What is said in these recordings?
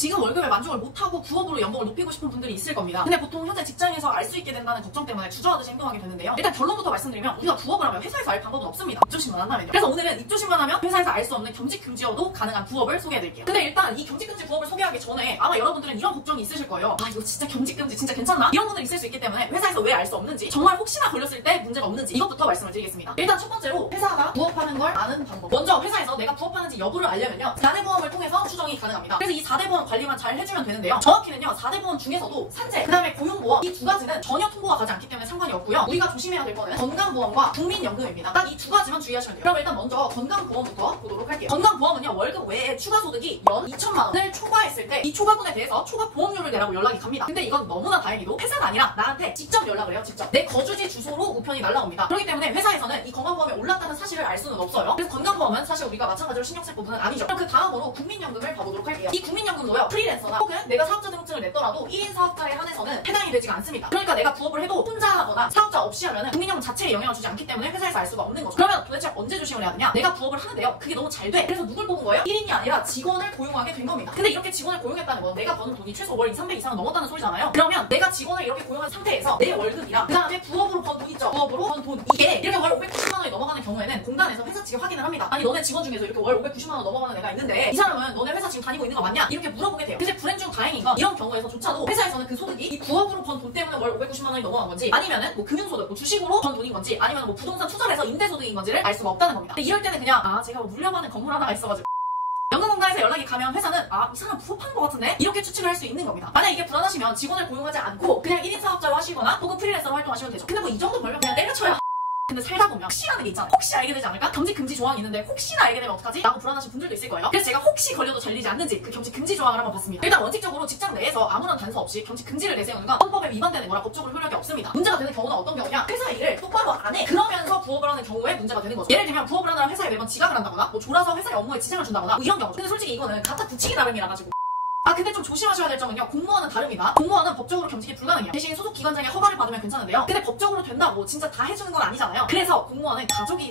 지금 월급에 만족을 못하고 부업으로 연봉을 높이고 싶은 분들이 있을 겁니다. 근데 보통 현재 직장에서 알 수 있게 된다는 걱정 때문에 주저하듯이 행동하게 되는데요. 일단 결론부터 말씀드리면 우리가 부업을 하면 회사에서 알 방법은 없습니다. 입조심만 한다면요. 그래서 오늘은 입조심만 하면 회사에서 알 수 없는 겸직 금지여도 가능한 부업을 소개해드릴게요. 근데 일단 이 겸직 금지 부업을 소개하기 전에 아마 여러분들은 이런 걱정이 있으실 거예요. 아, 이거 진짜 겸직 금지 진짜 괜찮나? 이런 분들 있을 수 있기 때문에 회사에서 왜 알 수 없는지, 정말 혹시나 걸렸을 때 문제가 없는지 이것부터 말씀을 드리겠습니다. 일단 첫 번째로 회사가 부업하는 걸 아는 방법. 먼저 회사에서 내가 부업하는지 여부를 알려면요, 4대 보험을 통해서 추정이 가능합니다. 그래서 이 4대 보험 관리만 잘 해주면 되는데요. 정확히는요, 4대 보험 중에서도 산재, 그 다음에 고용보험, 이 두 가지는 전혀 통보가 가지 않기 때문에 상관이 없고요. 우리가 조심해야 될 거는 건강보험과 국민연금입니다. 딱 이 두 가지만 주의하시면 돼요. 그럼 일단 먼저 건강보험부터 보도록 할게요. 건강보험은요, 월급 외에 추가 소득이 연 2천만 원을 초과했을 때 이 초과분에 대해서 초과 보험료를 내라고 연락이 갑니다. 근데 이건 너무나 다행히도 회사가 아니라 나한테 직접 연락을 해요. 직접 내 거주지 주소로 우편이 날라옵니다. 그렇기 때문에 회사에서는 이 건강보험이 올랐다는 사실을 알 수는 없어요. 그래서 건강보험은 사실 우리가 마찬가지로 신경 쓸 부분은 아니죠. 그럼 그 다음으로 국민연금을 봐보도록 할게요. 이 국민연금도요, 프리랜서나 혹은 내가 사업자 등록증을 냈더라도 1인 사업자에 한해서는 해당이 되지가 않습니다. 그러니까 내가 부업을 해도 혼자 하거나 사업자 없이 하면은 국민연금 자체에 영향을 주지 않기 때문에 회사에서 알 수가 없는 거죠. 그러면 도대체 언제 조심을 해야 되냐? 내가 부업을 하는데요, 그게 너무 잘 돼. 그래서 누굴 뽑은 거예요? 1인이 아니라 직원을 고용하게 된 겁니다. 근데 이렇게 직원을 고용했다는 건 내가 버는 돈이 최소 월 200, 300 이상은 넘었다는 소리잖아요. 그러면 내가 직원을 이렇게 고용한 상태에서 내 월급이랑 그 다음에 부업으로 번 돈 있죠. 부업으로 번 돈, 이게 이렇게 월 590만 원이 넘어가는 경우에는 공단에서 회사 측에 확인을 합니다. 아니, 너네 직원 중에서 이렇게 월 590만 원 넘어가는 애가 있는데 이 사람은 너네 회사 지금 다니고 있는 거 맞냐? 이렇게 물어보게 돼요. 근데 불행 중 다행인 건 이런 경우에서조차도 회사에서는 그 소득이 이 부업으로 번 돈 때문에 월 590만 원이 넘어간 건지, 아니면은 뭐 금융소득, 뭐 주식으로 번 돈인 건지, 아니면 뭐 부동산 투자를 해서 임대소득인 건지를 알 수가 없다는 겁니다. 근데 이럴 때는 그냥 제가 뭐 물려받은 건물 하나가 있어가지고 연금공단에서 연락이 가면 회사는 이 사람 부업하는 것 같은데? 이렇게 추측을 할 수 있는 겁니다. 만약 이게 불안하시면 직원을 고용하지 않고 그냥 1인 사업자로 하시거나 혹은 프리랜서로 활동하시면 되죠. 근데 뭐 이 정도 벌면 그냥 때려쳐야. 근데 살다 보면 혹시라는 게 있잖아. 혹시 알게 되지 않을까? 겸직 금지 조항이 있는데 혹시나 알게 되면 어떡하지? 라고 불안하신 분들도 있을 거예요. 그래서 제가 혹시 걸려도 잘리지 않는지 그 겸직 금지 조항을 한번 봤습니다. 일단 원칙적으로 직장 내에서 아무런 단서 없이 겸직 금지를 내세우는 건 헌법에 위반되는 거라 법적으로 효력이 없습니다. 문제가 되는 경우는 어떤 경우냐? 회사 일을 똑바로 안 해. 그러면서 부업을 하는 경우에 문제가 되는 거죠. 예를 들면 부업을 하느라 회사에 매번 지각을 한다거나 뭐 졸아서 회사의 업무에 지장을 준다거나 뭐 이런 경우죠. 근데 솔직히 이거는 갖다 붙이기 나름이라 가지고 근데 좀 조심하셔야 될 점은요, 공무원은 다릅니다. 공무원은 법적으로 겸직이 불가능해요. 대신 소속기관장의 허가를 받으면 괜찮은데요, 근데 법적으로 된다고 진짜 다 해주는 건 아니잖아요. 그래서 공무원은 가족이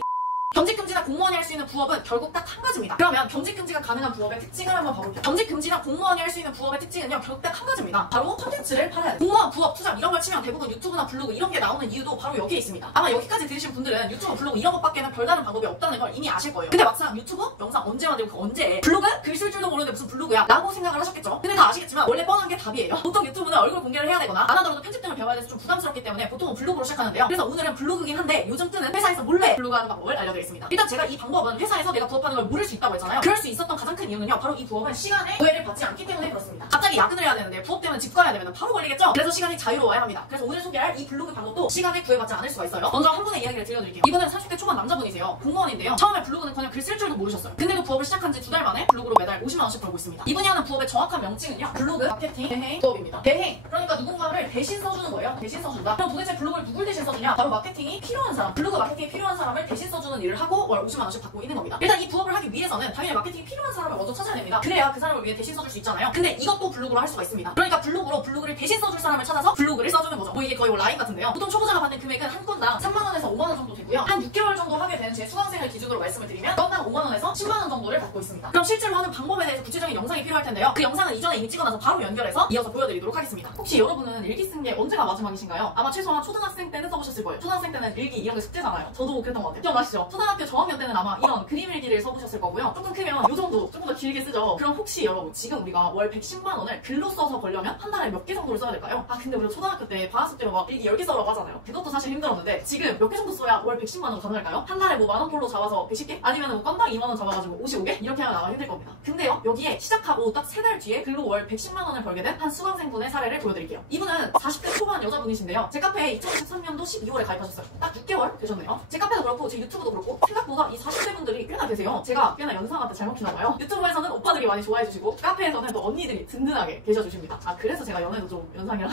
겸직금지나 공무원이 할 수 있는 부업은 결국 딱 한 가지입니다. 그러면 겸직금지가 가능한 부업의 특징을 한번 봐볼게요. 겸직금지나 공무원이 할 수 있는 부업의 특징은요, 결국 딱 한 가지입니다. 바로 콘텐츠를 팔아야 돼요. 공무원, 부업, 투잡 이런 걸 치면 대부분 유튜브나 블로그 이런 게 나오는 이유도 바로 여기에 있습니다. 아마 여기까지 들으신 분들은 유튜브, 블로그 이런 것밖에는 별다른 방법이 없다는 걸 이미 아실 거예요. 근데 막상 유튜브 영상 언제 만들고 그 언제 해? 블로그? 글 쓸 줄도 모르는데 무슨 블로그야? 라고 생각을 하셨겠죠? 근데 다 아시겠지만 원래 뻔한 게 답이에요. 보통 유튜브는 얼굴 공개를 해야 되거나 안 하더라도 편집 등을 배워야 돼서 좀 부담스럽기 때문에 보통은 블로그로 시작하는데요. 그래서 오늘은 블로그긴 한데 요즘 뜨는 회사에서 몰래 블로그하는 방법을 알려드리겠습니다. 일단 제가 이 방법은 회사에서 내가 부업하는 걸 모를 수 있다고 했잖아요. 그럴 수 있었던 가장 큰 이유는요, 바로 이 부업은 시간에 구애를 받지 않기 때문에 그렇습니다. 갑자기 야근을 해야 되는데 부업 때문에 집 가야 되면 바로 걸리겠죠? 그래서 시간이 자유로워야 합니다. 그래서 오늘 소개할 이 블로그 방법도 시간에 구애받지 않을 수가 있어요. 먼저 한 분의 이야기를 들려드릴게요. 이분은 30대 초반 남자분이세요. 공무원인데요. 처음에 블로그는 그냥 글 쓸 줄도 모르셨어요. 근데도 부업을 시작한 지 2달 만에 블로그로 매달 50만 원씩 벌고 있습니다. 이분이 하는 부업의 정확한 명칭은요, 블로그 마케팅 대행 부업입니다. 대행, 그러니까 누군가를 대신 써주는 거예요. 대신 써준다. 그럼 도대체 블로그를 누굴 대신 써주냐? 바로 마케팅이 필요한 사람, 블로그 마케팅이 필요한 사람을 대신 써주는 일을 하고 월 50만 원씩 받고 있는 겁니다. 일단 이 부업을 하기 위해서는 당연히 마케팅이 필요한 사람을 먼저 찾아야 됩니다. 그래야 그 사람을 위해 대신 써줄 수 있잖아요. 근데 이것도 블로그로 할 수가 있습니다. 그러니까 블로그를 대신 써줄 사람을 찾아서 블로그를 써주는 거죠. 뭐 이게 거의 라인 같은데요. 보통 초보자가 받는 금액은 한 건당 3만 원에서 5만 원 정도 되고요. 한 6개월 정도 하게 되는 제 수강생을 기준으로 말씀을 드리면 건당 5만 원에서 10만 원 정도를 받고 있습니다. 그럼 실제로 하는 방법에 대해서 구체적인 영상이 필요할 텐데요. 그 영상은 이전에 이미 찍어놔서 바로 연결해서 이어서 보여드리도록 하겠습니다. 혹시 여러분은 일기 쓴 게 언제가 마지막이신가요? 아마 최소한 초등학생 때는 써보셨을 거예요. 초등학생 때는 일기 이런 게 숙제잖아요. 저도 그랬던 것 같아요. 기억나시죠? 초등학교 저학년 때는 아마 이런 그림 일기를 써보셨을 거고요. 조금 크면 이 정도 조금 더 길게 쓰죠. 그럼 혹시 여러분 지금 우리가 월 110만 원을 글로 써서 벌려면 한 달에 몇 개 정도를 써야 될까요? 근데 우리가 초등학교 때 방학 숙제로 막 일기 10개 써라고 하잖아요. 그것도 사실 힘들었는데 지금 몇 개 정도 써야 월 110만 원 가능할까요? 한 달에 뭐 만원 꼴로 잡아서 110개? 아니면 뭐 건당 2만 원 잡아가지고 55개? 이렇게 하면 아마 힘들 겁니다. 근데요, 여기에 시작하고 딱 3달 뒤에 글로 월 110만 원을 벌게 된 한 수강생분의 사례를 보여드릴게요. 이분은 40대 초반 여자분이신데요. 제 카페에 2023년도 12월에 가입하셨어요. 딱 6개월 되셨네요. 제 카페도 그렇고 제 유튜브도 그렇고 생각보다 이 40대 분들이 꽤나 계세요. 제가 꽤나 연상한테 잘못 키나봐요. 유튜브에서는 오빠들이 많이 좋아해주시고 카페에서는 또 언니들이 든든하게 계셔주십니다. 그래서 제가 연애도 좀 연상이라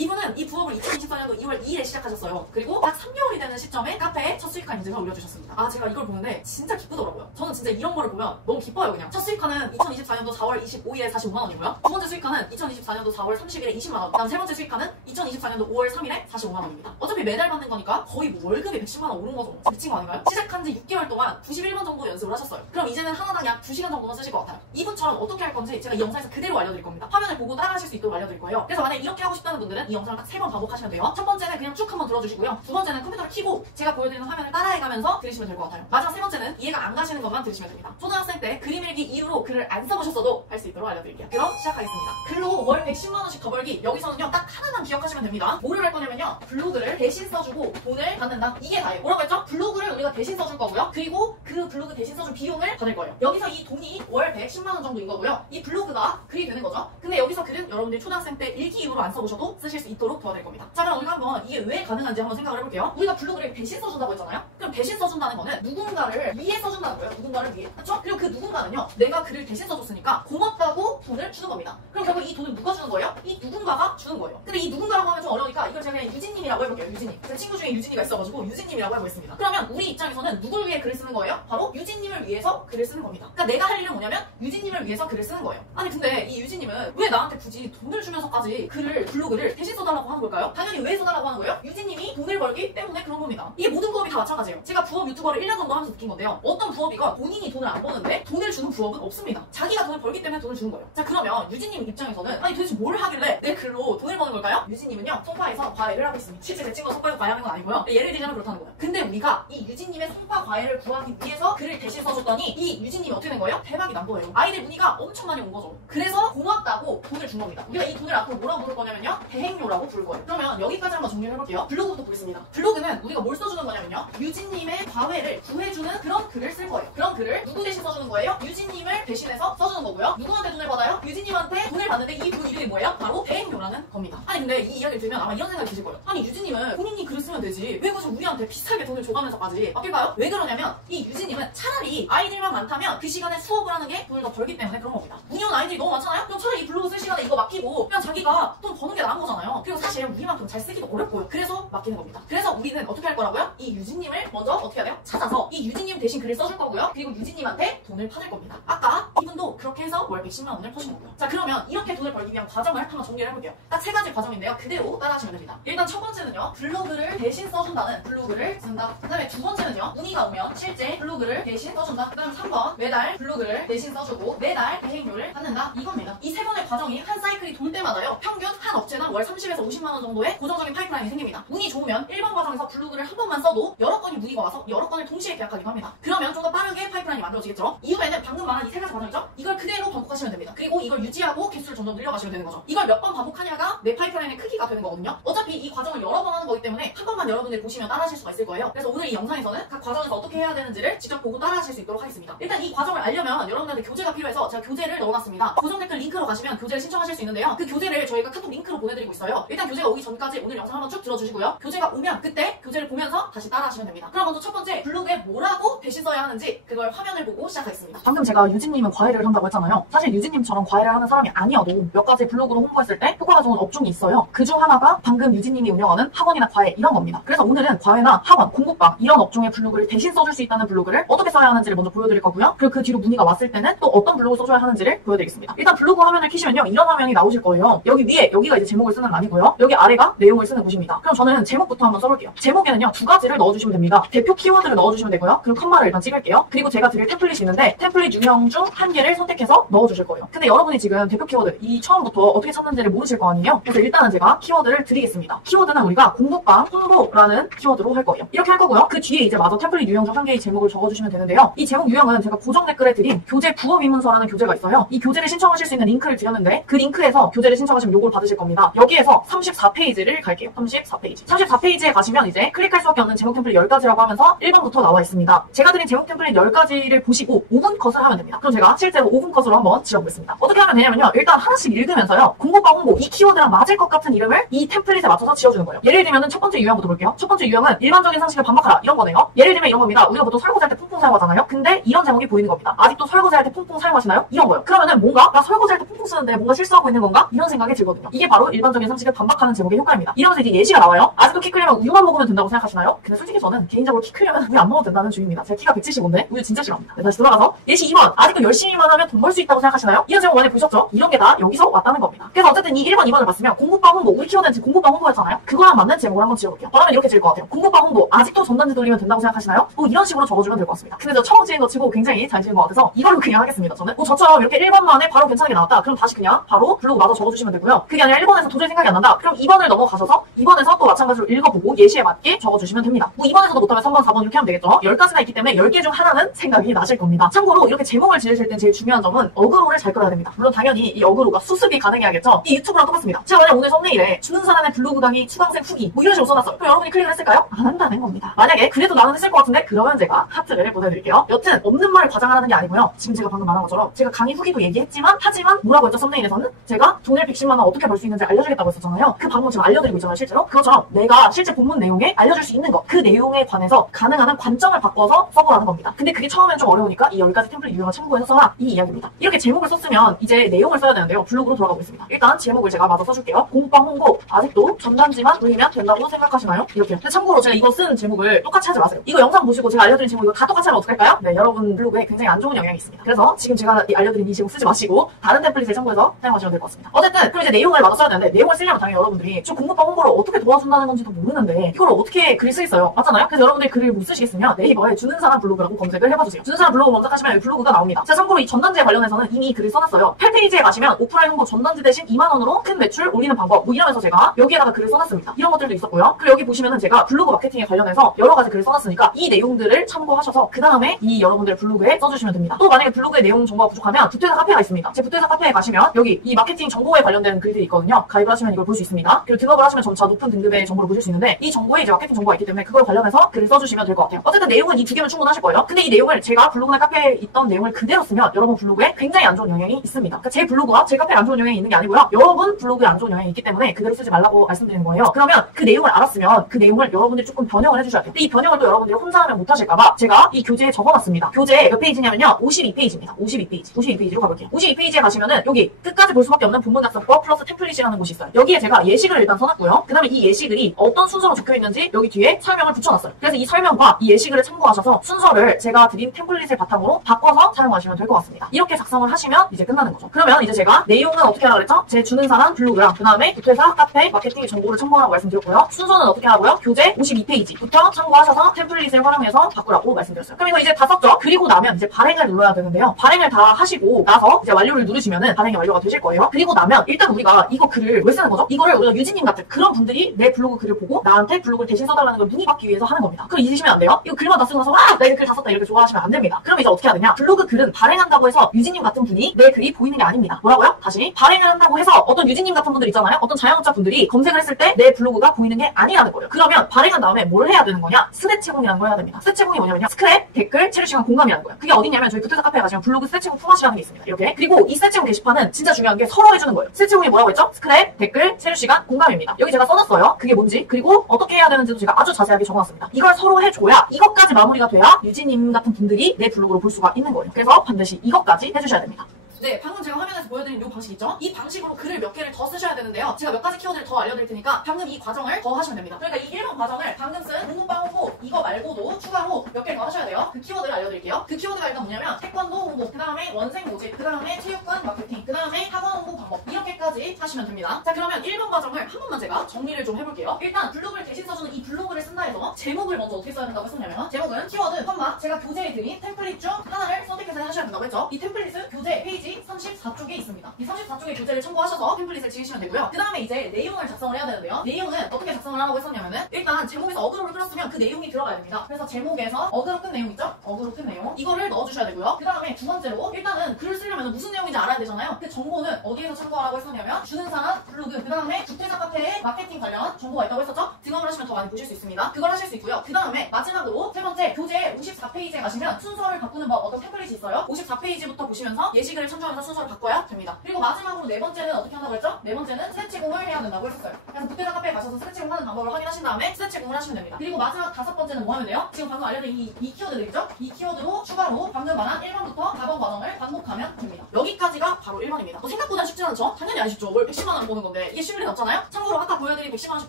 이분은 이 부업을 2024년도 2월 2일에 시작하셨어요. 그리고 딱 3개월이 되는 시점에 카페에 첫 수익화 인증을 올려주셨습니다. 아, 제가 이걸 보는데 진짜 기쁘더라고요. 저는 진짜 이런 거를 보면 너무 기뻐요. 그냥 첫 수익화는 2024년도 4월 25일에 45만원이고요. 두 번째 수익화는 2024년도 4월 30일에 20만원, 다음 세 번째 수익화는 2024년도 5월 3일에 45만원입니다. 어차피 매달 받는 거니까 거의 뭐 월급이 110만원 오른 거죠. 미친 거 아닌가요? 시작한 지 6개월 동안 91번 정도 연습을 하셨어요. 그럼 이제는 하나당 약 2시간 정도만 쓰실 것 같아요. 이분처럼 어떻게 할 건지 제가 이 영상에서 그대로 알려드릴 겁니다. 화면을 보고 따라하실 수 있도록 알려드릴 거예요. 그래서 만약에 이렇게 하고 싶다는 분들은 이 영상을 딱 3번 반복하시면 돼요. 첫 번째는 그냥 쭉 한번 들어주시고요. 두 번째는 컴퓨터를 켜고 제가 보여드리는 화면을 따라해가면서 들으시면 될 것 같아요. 마지막 세 번째는 이해가 안 가시는 것만 들으시면 됩니다. 초등학생 때 그림 일기 이후로 글을 안 써보셨어도 할 수 있도록 알려드릴게요. 그럼 시작하겠습니다. 글로 월 110만원씩 더 벌기. 여기서는요 딱 하나만 기억하시면 됩니다. 뭐를 할 거냐면요, 블로그를 대신 써주고 돈을 받는다. 이게 다예요. 뭐라고 했죠? 블로그를 우리가 대신 써줄 거고요. 그리고 그 블로그 대신 써준 비용을 받을 거예요. 여기서 이 돈이 월 110만원 정도인 거고요. 이 블로그가 글이 되는 거죠. 근데 여기서 글은 여러분들이 초등학생 때 일기 이후로 안 써보셔도 쓰실 수 있도록 도와드릴 겁니다. 자, 그럼 우리가 한번 이게 왜 가능한지 한번 생각을 해볼게요. 우리가 블로그를 대신 써준다고 했잖아요. 그럼 대신 써준다는 거는 누군가를 위해 써준다는 거예요. 누군가를 위해. 그렇죠? 그리고 그 누군가는요, 내가 글을 대신 써줬으니까 고맙다고 돈을 주는 겁니다. 그럼 결국 이 돈을 누가 주는 거예요? 이 누군가가 주는 거예요. 근데 이 누군가라고 하면 좀 어려우니까 이걸 제가 그냥 유진님이라고 해볼게요. 유진님. 제 친구 중에 유진이가 있어가지고 유진님이라고 해보겠습니다. 그러면 우리 입장에서는 누굴 위해 글을 쓰는 거예요? 바로 유진님을 위해서 글을 쓰는 겁니다. 그러니까 내가 할 일은 뭐냐면 유진님을 위해서 글을 쓰는 거예요. 아니 근데 이 유진님은 왜 나한테 굳이 돈을 주면서까지 글을, 블로그를 대신 써달라고 하는 걸까요? 당연히 왜 써달라고 하는 거예요? 유진님이 돈을 벌기 때문에 그런 겁니다. 이게 모든 부업이 다 마찬가지예요. 제가 부업 유튜버를 1년 정도 하면서 느낀 건데요. 어떤 부업이건 본인이 돈을 안 버는데 돈을 주는 부업은 없습니다. 자기가 돈을 벌기 때문에 돈을 주는 거예요. 자, 그러면 유진님 입장에서는 아니 도대체 뭘 하길래 내 글로 돈을 버는 걸까요? 유진님은요 송파에서 과외를 하고 있습니다. 실제 제 친구가 송파에서 과외하는 건 아니고요. 예를 들자면 그렇다는 거예요. 근데 우리가 이 유진님의 송파 과외를 구하기 위해서 글을 대신 써줬더니 이 유진님이 어떻게 된 거예요? 대박이 난 거예요. 아이들 문의가 엄청 많이 온 거죠. 그래서 고맙다고 돈을 준 겁니다. 우리가 이 돈을 앞으로 뭐라고 부를 거냐면요, 대행료라고 부를 거예요. 그러면 여기까지 한번 정리를 해볼게요. 블로그부터 보겠습니다. 블로그는 우리가 뭘 써주는 거냐면요, 유진님의 과외를 구해주는 그런 글을 쓸 거예요. 그런 글을 누구 대신 써주는 거예요? 유진님을 대신해서 써주는 거고요. 누구한테 돈을 받아요? 유진님한테 돈을 받는데 이 돈 이름이 뭐예요? 바로 대행료라는 겁니다. 아니 근데 이 이야기를 들으면 아마 이런 생각이 드실 거예요. 아니 유진님은 본인이 글을 쓰면 되지 왜 굳이 우리한테 비슷하게 돈을 줘가면서까지 맡길까요? 왜 그러냐면 이 유진님은 차라리 아이들만 많다면 그 시간에 수업을 하는 게 돈을 더 벌기 때문에 그런 겁니다. 문의 온 아이들이 너무 많잖아요? 그럼 차라리 이 블로그 쓸 시간에 이거 맡기고 그냥 자기가 돈 버는 게 나은 거잖아요. 그리고 사실 우리만큼 잘 쓰기도 어렵고요. 그래서 맡기는 겁니다. 그래서 우리는 어떻게 할 거라고요? 이 유진님을 먼저 어떻게 해야 돼요? 찾아서 이 유진님 대신 글을 써줄 거고요. 그리고 유진님한테 돈을 받을 겁니다. 아까 이분도 그렇게 해서 월 110만원을 퍼신 거고요. 자, 그러면 이렇게 돈을 벌기 위한 과정을 한번 정리를 해볼게요. 딱 3가지 과정인데요. 그대로 따라하시면 됩니다. 일단 첫 번째는요, 블로그를 대신 써준다는 블로그를 쓴다. 그 다음에 두 번째는요, 문의가 오면 실제 블로그를 대신 써준다. 그 다음에 3번, 매달 블로그를 대신 써주고 매달 대행료를 받는다. 이겁니다. 이 세 번의 과정이 한 사이클이 돌 때마다요, 평균 한 업체당 월 30에서 50만원 정도의 고정적인 파이프라인이 생깁니다. 운이 좋으면 1번 과정에서 블로그를 한 번만 써도 여러 건이 문의가 와서 여러 건을 동시에 계약하기도 합니다. 그러면 좀 더 빠르게 파이프라인이 만들어지겠죠. 이후에는 방금 말한 이 3가지 과정이죠. 이걸 그대로 반복하시면 됩니다. 그리고 이걸 유지하고 개수를 점점 늘려가시면 되는 거죠. 이걸 몇 번 반복하냐가 내 파이프라인의 크기가 되는 거거든요. 어차피 이 과정을 여러 번 하는 거기 때문에 한 번만 여러분들이 보시면 따라하실 수가 있을 거예요. 그래서 오늘 이 영상에서는 각 과정에서 어떻게 해야 되는지를 직접 보고 따라하실 수 있도록 하겠습니다. 일단 이 과정을 알려면 여러분들한테 교재가 필요해서 제가 교재를 넣어놨습니다. 고정 댓글 링크로 가시면 교재를 신청하실 수 있는데요. 그 교재를 저희가 카톡 링크로 보내드리고 있어요. 일단 교재가 오기 전까지 오늘 영상 한번 쭉 들어주시고요. 교재가 오면 그때 교재를 보면서 다시 따라하시면 됩니다. 그럼 먼저 첫 번째, 블로그에 뭐라고 대신 써야 하는지 그걸 화면을 보고 시작하겠습니다. 방금 제가 유진님은 과외를 한다고 했잖아요. 사실 유진님처럼 과외를 하는 사람이 아니어도 몇 가지 블로그로 홍보했을 때 효과가 좋은 업종이 있어요. 그중 하나가 방금 유진님이 운영하는 학원이나 과외 이런 겁니다. 그래서 오늘은 과외나 학원, 공부방 이런 업종의 블로그를 대신 써줄 수 있다는 블로그를 어떻게 써야 하는지를 먼저 보여드릴 거고요. 그리고 그 뒤로 문의가 왔을 때는 또 어떤 블로그 써줘야 하는지를 보여드리겠습니다. 일단 블로그 화면을 키시면요, 이런 화면이 나오실 거예요. 여기 위에, 여기가 이제 제목을 쓰는 란이고요. 여기 아래가 내용을 쓰는 곳입니다. 그럼 저는 제목부터 한번 써볼게요. 제목에는요, 2가지를 넣어주시면 됩니다. 대표 키워드를 넣어주시면 되고요. 그리고 컴마를 일단 찍을게요. 그리고 제가 드릴 템플릿이 있는데 템플릿 유형 중 1개를 선택해서 넣어주실 거예요. 근데 여러분이 지금 대표 키워드 이 처음부터 어떻게 찾는지를 모르실 거 아니에요? 그래서 일단은 제가 키워드를 드리겠습니다. 키워드는 우리가 공부방 홍보라는 키워드로 할 거예요. 이렇게 할 거고요. 그 뒤에 이제 마저 템플릿 유형 중 1개의 제목을 적어주시면 되는데요. 이 제목 유형은 제가 고정 댓글에 드린 교재 부업 입문서라는 교재가 있어요. 이 교재를 신청하실 수 있는 링크를 드렸는데 그 링크에서 교재를 신청하시면 요걸 받으실 겁니다. 여기에서 34페이지를 갈게요. 34페이지. 34페이지에 가시면 이제 클릭할 수밖에 없는 제목 템플릿 10가지라고 하면서 1번부터 나와 있습니다. 제가 드린 제목 템플릿 10가지를 보시고 5분 컷을 하면 됩니다. 그럼 제가 실제로 5분 컷으로 한번 지어보겠습니다. 어떻게 하면 되냐면요, 일단 하나씩 읽으면서요, 공부방 홍보 이 키워드랑 맞을 것 같은 이름을 이 템플릿에 맞춰서 지어주는 거예요. 예를 들면 첫 번째 유형부터 볼게요. 첫 번째 유형은 일반적인 상식을 반박하라 이런 거네요. 예를 들면 이런 겁니다. 우리가 보통 설거지할 때 퐁퐁 사용하잖아요. 근데 이런 제목이 보이는 겁니다. 아직도 설거지할 때 퐁퐁 사용하시나요? 이런 거예요. 그러면은 뭔가 나 설거지할 때 퐁퐁 쓰는데 있는데 뭔가 실수하고 있는 건가? 이런 생각이 들거든요. 이게 바로 일반적인 상식을 반박하는 제목의 효과입니다. 이러면서 이제 예시가 나와요. 아직도 키 크려면 우유만 먹으면 된다고 생각하시나요? 근데 솔직히 저는 개인적으로 키 크려면 우유 안 먹어도 된다는 주의입니다. 제 키가 175인데 우유 진짜 싫어합니다. 네, 다시 돌아가서 예시 2번. 아직도 열심히만 하면 돈 벌 수 있다고 생각하시나요? 이런 제목 많이 보셨죠? 이런 게 다 여기서 왔다는 겁니다. 그래서 어쨌든 이 1번, 2번을 봤으면 공부방 홍보, 우리 키워드는 지금 공부방 홍보였잖아요. 그거랑 맞는 제목을 한번 지어볼게요. 그러면 이렇게 지을 것 같아요. 공부방 홍보, 아직도 전단지 돌리면 된다고 생각하시나요? 뭐 이런 식으로 적어주면 될 것 같습니다. 근데 저 처음 지은 거 치고 굉장히 잘 지은 것 같아서 이걸로 그냥 하겠습니다. 저는 뭐 저처럼 이렇게 1번 만에 바로 괜찮게 나왔다. 그럼 다시 그냥 바로 블로그 마저 적어주시면 되고요. 그게 아니라 1번에서 도저히 생각이 안 난다. 그럼 2번을 넘어가셔서 2번에서 또 마찬가지로 읽어보고 예시에 맞게 적어주시면 됩니다. 뭐 2번에서도 못하면 3번, 4번 이렇게 하면 되겠죠. 10가지가 있기 때문에 10개 중 하나는 생각이 나실 겁니다. 참고로 이렇게 제목을 지으실 땐 제일 중요한 점은 어그로를 잘 끌어야 됩니다. 물론 당연히 이 어그로가 수습이 가능해야겠죠. 이 유튜브랑 똑같습니다. 제가 만약 오늘 썸네일에 주는 사람의 블로그 강의 수강생 후기 뭐 이런 식으로 써놨어요. 그럼 여러분이 클릭을 했을까요? 안 한다는 겁니다. 만약에 그래도 나는 했을 것 같은데 그러면 제가 하트를 보내드릴게요. 여튼 없는 말을 과장하는 게 아니고요. 지금 제가 방금 말한 것처럼 제가 강의 후기도 얘기했지만 하지만 뭐라고 했죠? 썸네일에서는 제가 돈을 110만 원 어떻게 벌 수 있는지 알려주겠다고 했었잖아요. 그 방법 지금 알려드리고 있잖아요. 실제로 그것처럼 내가 실제 본문 내용에 알려줄 수 있는 것, 그 내용에 관해서 가능한 한 관점을 바꿔서 써보라는 겁니다. 근데 그게 처음엔 좀 어려우니까 이 10가지 템플릿 유형을 참고해서 써라, 이 이야기입니다. 이렇게 제목을 썼으면 이제 내용을 써야 되는데요. 블로그로 돌아가 보겠습니다. 일단 제목을 제가 마저 써줄게요. 공부방 홍보, 아직도 전단지만 돌리면 된다고 생각하시나요? 이렇게. 근데 참고로 제가 이거 쓴 제목을 똑같이 하지 마세요. 이거 영상 보시고 제가 알려드린 제목 이거 다 똑같이 하면 어떡할까요? 네, 여러분 블로그에 굉장히 안 좋은 영향이 있습니다. 그래서 지금 제가 알려드린 이 제목 쓰지 마시고 다른 템플릿을 참고해서 사용하시면 될 것 같습니다. 어쨌든 그럼 이제 내용을 마저 써야 되는데 내용을 쓰려면 당연히 여러분들이 저 공부방 홍보를 어떻게 도와준다는 건지도 모르는데 이걸 어떻게 글을 쓰겠어요? 맞잖아요? 그래서 여러분들이 글을 못 쓰시겠으면 네이버에 주는 사람 블로그라고 검색을 해봐주세요. 주는 사람 블로그 검색하시면 여기 블로그가 나옵니다. 제가 참고로 이 전단지에 관련해서는 이미 글을 써놨어요. 8페이지에 가시면 오프라인 홍보 전단지 대신 2만원으로 큰 매출 올리는 방법 뭐 이러면서 제가 여기에다가 글을 써놨습니다. 이런 것들도 있었고요. 그리고 여기 보시면은 제가 블로그 마케팅에 관련해서 여러 가지 글을 써놨으니까 이 내용들을 참고하셔서 그 다음에 이 여러분들 블로그에 써주시면 됩니다. 또 만약에 블로그의 내용 정보가 부족하면 부토회사 카페가 있습니다. 제 부토회사 카페에 가시면 여기 이 마케팅 정보에 관련된 글들이 있거든요. 가입을 하시면 이걸 볼 수 있습니다. 그리고 등업을 하시면 점차 높은 등급의 정보를 보실 수 있는데 이 정보에 이제 마케팅 정보가 있기 때문에 그걸 관련해서 글을 써주시면 될 것 같아요. 어쨌든 내용은 이 두 개면 충분하실 거예요. 근데 이 내용을 제가 블로그나 카페에 있던 내용을 그대로 쓰면 여러분 블로그에 굉장히 안 좋은 영향이 있습니다. 그러니까 제 블로그와 제 카페에 안 좋은 영향이 있는 게 아니고요. 여러분 블로그에 안 좋은 영향이 있기 때문에 그대로 쓰지 말라고 말씀드리는 거예요. 그러면 그 내용을 알았으면 그 내용을 여러분들이 조금 변형을 해주셔야 돼요. 근데 이 변형을 또 여러분들이 혼자 하면 못하실까봐 제가 이 교재에 적어놨습니다. 교재 몇 페이지냐면요. 52페이지입니다. 52페이지. 52페이지로 가볼게요. 52페이지에 가시면은 여기 끝까지 볼 수밖에 없는 본문 작성법 플러스 템플릿이라는 곳이 있어요. 여기에 제가 예시글을 일단 써놨고요. 그 다음에 이 예시글이 어떤 순서로 적혀있는지 여기 뒤에 설명을 붙여놨어요. 그래서 이 설명과 이 예시글을 참고하셔서 순서를 제가 드린 템플릿을 바탕으로 바꿔서 사용하시면 될 것 같습니다. 이렇게 작성을 하시면 이제 끝나는 거죠. 그러면 이제 제가 내용은 어떻게 하라고 그랬죠? 제 주는 사람 블로그랑 그 다음에 부토회사 카페 마케팅의 정보를 참고하라고 말씀드렸고요. 순서는 어떻게 하라고요? 교재 52페이지부터 참고하셔서 템플릿을 활용해서 바꾸라고 말씀드렸어요. 그럼 이거 이제 다 썼죠? 그리고 나면 이제 발행을 눌러야 되는데요. 발행을 다 하시고 나서 이제 완료를 누르시면은 발행이 완료가 되실 거예요. 그리고 나면 일단 우리가 이거 글을 왜 쓰는 거죠? 이거를 우리가 유진님 같은 그런 분들이 내 블로그 글을 보고 나한테 블로그를 대신 써달라는 걸 문의받기 위해서 하는 겁니다. 그럼 잊으시면 안 돼요. 이거 글만 다 쓰고 나서 와! 나 이거 글 다 썼다 이렇게 좋아하시면 안 됩니다. 그럼 이제 어떻게 해야 되냐? 블로그 글은 발행한다고 해서 유진님 같은 분이 내 글이 보이는 게 아닙니다. 뭐라고요? 다시 발행을 한다고 해서 어떤 유진님 같은 분들 있잖아요. 어떤 자영업자 분들이 검색을 했을 때 내 블로그가 보이는 게 아니라는 거예요. 그러면 발행한 다음에 뭘 해야 되는 거냐? 스탯 제공이라는 걸 해야 됩니다. 스탯 제공이 뭐냐면요. 스크랩, 댓글, 체류 시간, 공감이라는 거예요. 그게 어디냐면 저희 부토회사 카페에 가시면 블로그 스탯 제공 품앗이라는 게 있습니다. 이렇게. 그리고 이 스탯 제공 게시판은 진짜 중요한 게 서로 해주는 거예요. 스탯 제공이 뭐라고 했죠? 스크랩, 댓글, 체류 시간, 공감입니다. 여기 제가 써놨어요. 그게 뭔지 그리고 어떻게 해야 되는지도 제가 아주 자세하게 적어놨습니다. 이걸 서로 해줘야 이것까지 마무리가 돼야 유진님 같은 분들이 내 블로그로 볼 수가 있는 거예요. 그래서 반드시 이것까지 해주셔야 됩니다. 네, 방금 제가 화면에서 보여드린 이 방식 있죠? 이 방식으로 글을 몇 개를 더 쓰셔야 되는데요. 제가 몇 가지 키워드를 더 알려드릴 테니까 방금 이 과정을 더 하시면 됩니다. 그러니까 이 1번 과정을 방금 쓴 공부방 홍보 이거 말고도 추가로 몇 개를 더 하셔야 돼요. 그 키워드를 알려드릴게요. 그 키워드가 일단 뭐냐면 태권도 홍보, 그 다음에 원생 모집, 그 다음에 체육관 마케팅, 그 다음에 학원 홍보 방법 이렇게까지 하시면 됩니다. 자, 그러면 1번 과정을 한 번만 제가 정리를 좀 해볼게요. 일단 블로그를 대신 써주는 이 블로그를 쓴다 해서 제목을 먼저 어떻게 써야 된다고 했었냐면 제목은 키워드, 제가 교재에 드린 템플릿 중 하나를 선택해서 하셔야 된다고 했죠. 이 템플릿은 교재 페이지 34쪽에 있습니다. 이 34쪽의 교재를 참고하셔서 템플릿을 지으시면 되고요. 그 다음에 이제 내용을 작성을 해야 되는데요. 내용은 어떻게 작성을 하라고 했었냐면은 일단 제목에서 어그로를 끌었으면 그 내용이 들어가야 됩니다. 그래서 제목에서 어그로 끈 내용 있죠? 어그로 끈 내용 이거를 넣어주셔야 되고요. 그 다음에 두 번째로 일단은 글을 쓰려면 무슨 내용인지 알아야 되잖아요. 그 정보는 어디에서 참고하라고 했었냐면 주는 사람 블로그, 그 다음에 주택자 카페에 마케팅 관련 정보가 있다고 했었죠? 등업을 하시면 더 많이 보실 수 있습니다. 그걸 하실 수 있고요. 그 다음에 마지막으로 세 번째, 교재 54페이지에 가시면 순서를 바꾸는 법, 어떤 템플릿이 있어요. 54페이지부터 보시면서 예시글을 참조하면서 순서를 바꿔야 됩니다. 그리고 마지막으로 네 번째는 어떻게 한다고 했죠? 네 번째는 스트레치공을 해야 된다고 했었어요. 그래서 주택자 카페에 가셔서 스트레치공 하는 방법을 확인하신 다음에 스트레치공을 하시면 됩니다. 그리고 마지막 다섯 번째는 뭐 하면 돼요? 지금 방금 알려드린 이 키워드들이죠? 이 키워드로 추가로 방금 말한 1번부터 4번 과정을 반복하면 됩니다. 여기까지가 바로 1번입니다. 생각보다 쉽지 않죠? 당연히 안 쉽죠. 월 110만 원 보는 건데 이게 쉬운 일이 없잖아요? 참고로 아까 보여드린 110만 원씩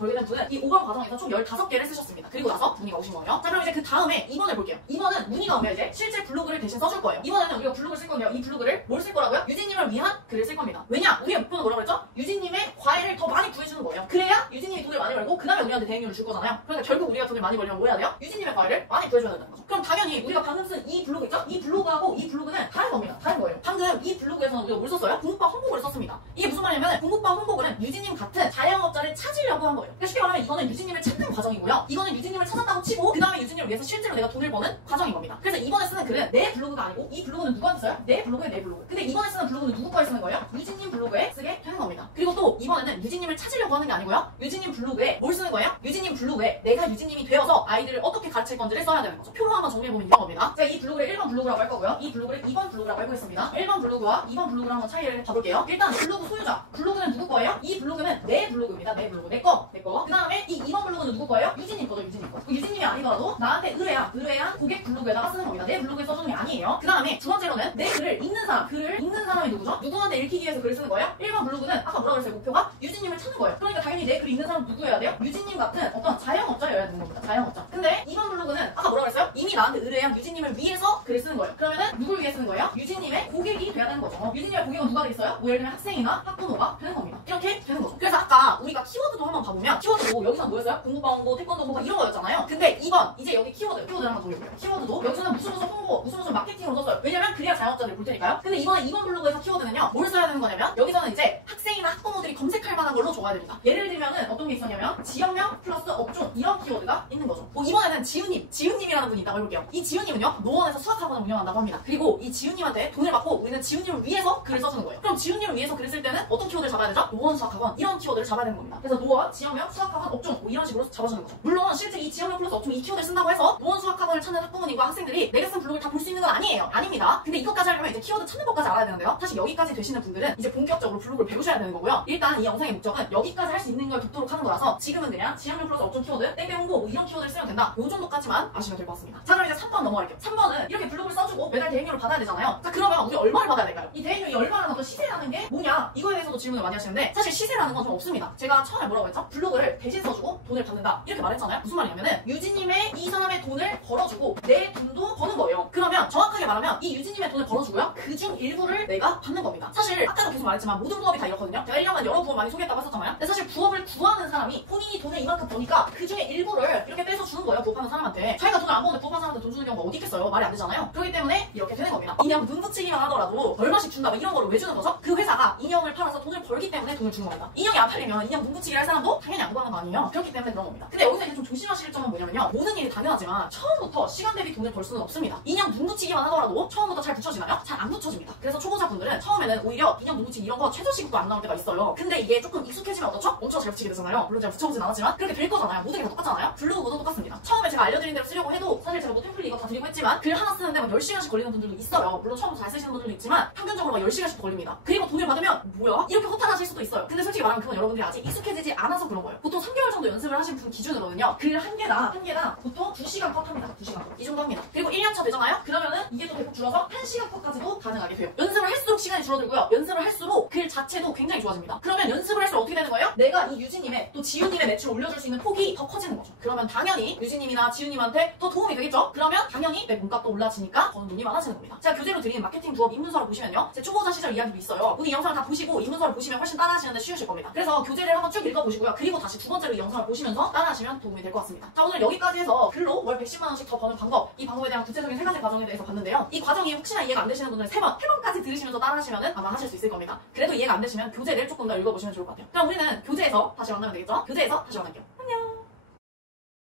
벌게 된 분은 이 5번 과정에서 총 15개를 쓰셨습니다. 그리고 나서 문의가 오신 거예요. 자, 그럼 이제 그 다음에 2번을 볼게요. 2번은 문의가 오면 이제 실제 블로그를 대신 써줄 거예요. 이번에는 우리가 블로그를 쓸 건데요. 이 블로그를 뭘 쓸 거라고요? 유진님을 위한 글을 쓸 겁니다. 왜냐? 우리의 목표는 뭐라고 했죠? 유진님의 과외를 더 많이 구해주는 거예요. 그래야 유진님이 돈을 많이 벌고 그 다음에 우리한테 대행료를 줄 거잖아요. 그러니까 결국 우리가 돈을 많이 벌려면 뭐 해야 돼요? 유진님의 과외를 많이 구해줘야 된다는 거죠. 그럼 당연히 우리가 방금 쓴 이 블로그 있죠? 이 블로그하고 이 블로그는 다른 겁니다. 다른 거예요. 방금 이 블로그에서는 우리가 뭘 썼어요? 공부방 홍보글을 썼습니다. 이게 무슨 말이냐면 공부방 홍보글은 유진님 같은 자영업자를 찾으려고 한 거예요. 그러니까 쉽게 말하면 이거는 유진님을 찾는 과정이고요. 이거는 유진님을 찾았다고 치고 그 다음에 유진님을 위해서 실제로 내가 돈을 버는 과정인 겁니다. 그래서 이번에 쓰는 글은 내 블로그가 아니고 이 블로그는 누구한테 써요? 내 블로그에 내 블로그. 근데 이번에 쓰는 블로그는 누구 거에 쓰는 거예요? 유진님 블로그에 쓰게 되는 겁니다. 그리고 또 이번에는 유진님을 찾으려고 하는 게 아니고요. 유진님 블로그에 뭘 쓰는 거예요? 유진님 블로그에 내가 유진님이 되어서 아이들을 어떻게 가르칠 건지를 써야 되는 거죠. 표로 한번 정리해보면 이런 겁니다. 제가 이 블로그를 1번 블로그라고 할 거고요. 이 블로그를 2번 블로그라고 해보겠습니다. 1번 블로그와 2번 블로그를 한번 차이를 봐볼게요. 일단 블로그 소유자. 블로그는 누구 거예요? 이 블로그는 내 블로그입니다. 내 블로그. 내 거. 그 다음에 이 2번 블로그는 누구 거예요? 유진님 거죠. 유진님 거. 유진님이 아니더라도 나한테 의뢰한 고객 블로그에다가 쓰는 겁니다. 내 블로그에 써주는 게 아니에요. 그 다음에 두 번째로는 내 글을 읽는 사람. 글을 읽는 사람이 누구죠? 누구한테 읽히기 위해서 글을 쓰는 거예요? 1번 블로그는 아까 뭐라고 그랬어요? 목표가 유진님을 찾는 거예요. 그러니까 당연히 내 글을 읽는 사람 누구여야 돼요? 유진님 같은 어떤 자영업자여야 되는 겁니다. 자영업자. 근데 2번 블로그는 아까 뭐라고 그랬어요? 이미 나한테 의뢰한 유진님을 위해서 글을 쓰는 거예요. 그러면은 누굴 위해 쓰는 거예요? 유진님의 고객이 돼야 되는 거죠. 유진님의 고객은 누가 되겠어요? 뭐 예를 들면 학생이나 학부모가 되는 겁니다. 이렇게 되는 거죠. 그래서 아까 우리가 키워드도 한번 봐보면 키워드도 여기서 뭐였어요? 공부방 홍보, 태권도 홍보 이런 거였잖아요. 근데 2번 이제 여기 키워드를 한번 정리해볼게요. 키워드도 여기서는 무슨 홍보, 무슨 마케팅으로 썼어요. 왜냐면 그래야 자영업자들이 볼 테니까요. 근데 이번에 2번 블로그에서 키워드는요. 뭘 써야 되는 거냐면 여기서는 이제 학생이나 학부모들이 검색할 만한 걸로 적어야 됩니다. 예를 들면은 어떤 게 있었냐면 지역명 플러스 업종 이런 키워드가 있는 거죠. 이번에는 지훈님이라는 분이 있다고 해볼게요. 이 지훈님은요. 노원에서 수학학원을 운영한다고 합니다. 그리고 이 지훈님한테 돈을 받고 우리는 지훈님을 위해서 글을 써주는 거예요. 그럼 지훈님을 위해서 글을 쓸 때는 어떤 키워드를 잡아야 되죠? 노원 수학학원 이런 키워드를 잡아야 되는 겁니다. 그래서 노원, 지역명, 수학학원, 업종 뭐 이런 식으로 잡아주는 거죠. 물론 실제 이 지역명 플러스 업종 이 키워드를 쓴다고 해서 노원 수학학원을 찾는 학부모님과 학생들이 내가 쓴 블로그를 다 볼 수 있는 건 아니에요. 아닙니다. 근데 이것까지 하려면 이제 키워드 찾는 법까지 알아야 되는데요. 사실 여기까지 되시는 분들은 이제 본격적으로 블로그를 배우셔야 되는 거고요. 일단 이 영상의 목적은 여기까지 할 수 있는 걸 돕도록 하는 거라서 지금은 그냥 지역명 플러스 업종 키워드, 땡땡 홍보 뭐 이런 키워드를 쓰면 된다. 요 정도까지만 아시면 될 것 같습니다. 자, 그럼 이제 3번 넘어갈게요. 3번은 이렇게 블로그를 써주고 매달 대행료를 받아야 되잖아요. 자, 그러면 우리 얼마를 받아야 될까요? 이 대행료 이 얼마라는 어떤 시세라는 게 뭐냐? 이거에 대해서도 질문을 많이 하시는데 사실 시세라는 건 좀 없습니다. 제가 처음에 뭐라고 했죠? 블로그를 대신 써주고 돈을 받는다. 이렇게 말했잖아요. 무슨 말이냐면은 유진님의 이 사람의 돈을 벌어주고 내 돈도 버는 거예요. 그러면 정확하게 말하면 이 유진님의 돈을 벌어주고요. 그중 일부를 내가 받는 겁니다. 사실 아까도 계속 말했지만 모든 부업이 다 이렇거든요. 제가 1년간 여러 부업 많이 소개했다고 했었잖아요. 근데 사실 부업을 구하는 사람이 본인이 돈을 이만큼 버니까 그중에 일부를 이렇게 떼서 주는 거예요. 부업하는 사람한테. 자기가 돈을 안 버는데 부업하는 사람한테 돈 주는 경우가 어디 있겠어요. 말이 안 되잖아요. 그렇기 때문에 이렇게 되는 겁니다. 그냥 눈 붙이기만 하더라도 얼마씩 준다 뭐 이런 거를 왜 주는 거죠? 그 회사가 인형을 팔아서 돈을 벌기 때문에 돈을 주는 겁니다. 인형이 안 팔리면 인형 눈 붙이기 할 사람도 당연히 안 구하는 거 아니에요. 그렇기 때문에 그런 겁니다. 근데 여기서 이제 좀 조심하실 점은 뭐냐면요. 모든 일이 당연하지만 처음부터 시간 대비 돈을 벌 수는 없습니다. 인형 눈 붙이기만 하더라도 처음부터 잘 붙여지나요? 잘 안 붙여집니다. 그래서 초보자분들은 처음에는 오히려 인형 눈 붙이기 이런 거 최저 시급도 안 나올 때가 있어요. 근데 이게 조금 익숙해지면 어떻죠? 엄청 잘 붙이게 되잖아요. 물론 제가 붙여보진 않았지만 그렇게 될 거잖아요. 모든 게 다 똑같잖아요. 블로그도 똑같습니다. 처음에 제가 알려드린 대로 쓰려고 해도 사실 제가 뭐 템플릿 이거 다 드리고 했지만 글 하나 쓰는데 막 10시간씩 걸리는 분들도 있어요. 물론 처음부터 잘 쓰시는 분들도 있지만 평균적으로 막 10시간씩 걸립니다. 그리고 돈을 받으면 뭐야? 이렇게 허탈하실 수도 있어요. 근데 솔직히 말하면 그건 여러분들이 아직 익숙해지지 않아서 그런 거예요. 보통 3개월 정도 연습을 하신 분 기준으로는요. 글 한 개당 보통 2시간 컷 합니다. 2시간 컷. 이 정도 합니다. 그리고 1년차 되잖아요? 그러면은 이게 또 대폭 줄어서 1시간 컷까지도 가능하게 돼요. 연습을 할수록 시간이 줄어들고요. 연습을 할수록 글 자체도 굉장히 좋아집니다. 그러면 연습을 할수록 어떻게 되는 거예요? 내가 이 유진님의 또 지훈님의 매출을 올려줄 수 있는 폭이 더 커지는 거죠. 그러면 당연히 유진님이나 지훈님한테 더 도움이 되겠죠? 그러면 당연히 내 몸값도 올라지니까 더 돈이 많아지는 겁니다. 제가 교재로 드리는 마케팅 부업 입문서를 보시면요. 제 초보자 시절 이야기도 있어요. 오늘 이 영상을 다 보시고 입문서를 보시면 훨씬 따라하시는데 쉬우실 겁니다. 그래서 교재를 한번 쭉 읽어보시고요. 그리고 다시 두 번째로 이 영상을 보시면서 따라하시면 도움이 될 것 같습니다. 자, 오늘 여기까지 해서 글로 월 110만 원씩 더 버는 방법, 이 방법에 대한 구체적인 세 가지 과정에 대해서 봤는데요. 이 과정이 혹시나 이해가 안 되시는 분들은 3번까지 들으시면서 따라하시면 아마 하실 수 있을 겁니다. 그래도 이해가 안 되시면 교재를 조금 더 읽어보시면 좋을 것 같아요. 그럼 우리는 교재에서 다시 만나면 되겠죠? 교재에서 다시 만날게요.